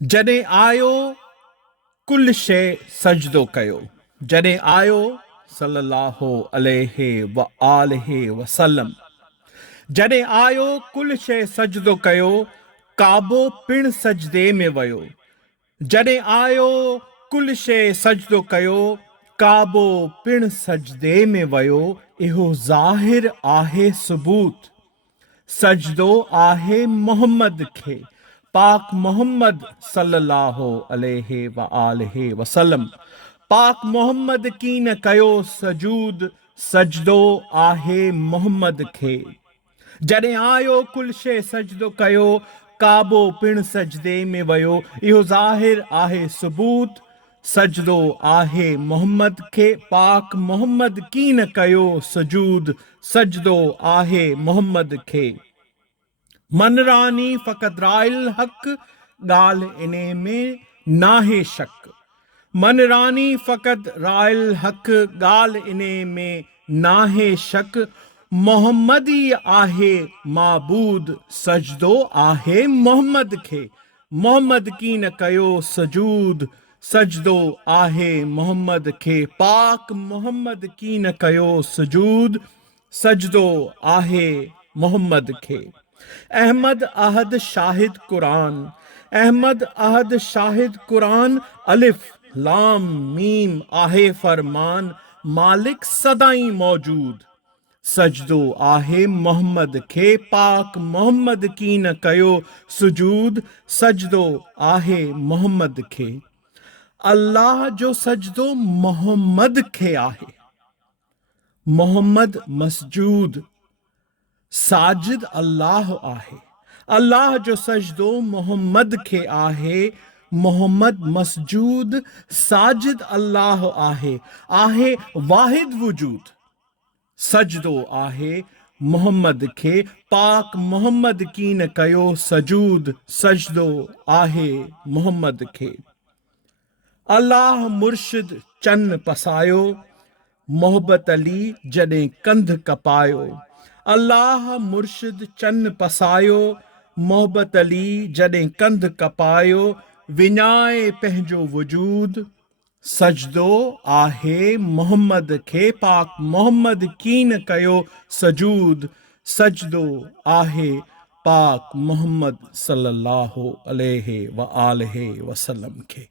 जॾहिं आयो कुल शइ सजदो कयो। जॾहिं आयो सल्लल्लाहु अलैहि व आलिहि वसल्लम। जॾहिं आयो कुल शइ सजदो कयो, काबो पिण सजदे में वियो। जॾहिं आयो कुल शइ सजदो कयो, काबो पिण सजदे में वियो। इहो ज़ाहिर आहे सबूत। सजदो आहे मोहम्मद खे, पाक मोहम्मद सल्लल्लाहु अलैहि व आलिहि वसल्लम। पाक मोहम्मद कीन कयो सजूद, सजदो आहे मोहम्मद खे। जॾहिं आयो कुल शइ सजदो कयो, काबो पिण सजदे में वियो। इहो ज़ाहिर आहे सबूत। सजदो आहे मोहम्मद खे, पाक मोहम्मद कीन कयो सजूद, सजदो आहे मोहम्मद खे। मनरानी फ़क़त राइल हक़, ॻाल्हि इने में नाहे शक। मनरानी फ़क़त राइल हक़, ॻाल्हि इने में नाहे शक। मोहम्मद ई आहे माबूद, सजदो आहे मोहम्मद खे। मोहम्मद कीन कयो सजूद, सजदो आहे मोहम्मद खे। पाक मोहम्मद कीन कयो सजूद, सजदो आहे मोहम्मद खे। अहमद अहद शाहिद कुरान। अहमद अहद शाहिद कुरान। अलिफ लाम मीम आहे फरमान, मालिक सदाई मौजूद। सजदो आहे मोहम्मद खे, पाक मोहम्मद कीन कयो सुजूद, सजदो आहे मोहम्मद खे। अल्लाह जो सजदो मोहम्मद खे आहे। मोहम्मद मसजूद, साजिद अल्लाह आहे। अल्लाह जो सजदो मोहम्मद खे आहे। मोहम्मद मसजूद, साजिद अल्लाह आहे। आहे वाहिद वजूद। सजदो आहे मोहम्मद खे, पाक मोहम्मद कीन कयो सजूद, सजदो आहे मोहम्मद खे। अल्लाह मुर्शिद चन पसायो, मोहब्बत अली जॾहिं कंध कपायो। अल्लाह मुर्शिद चन पसायो, मोहब्बत अली जॾहिं कंध कपायो। विञाए पंहिंजो वजूद, सजदो आहे मोहम्मद खे। पाक मोहम्मद कीन कयो सजूद, सजदो आहे पाक मोहम्मद सल्लल्लाहु अलैहि व आलिहि वसल्लम खे।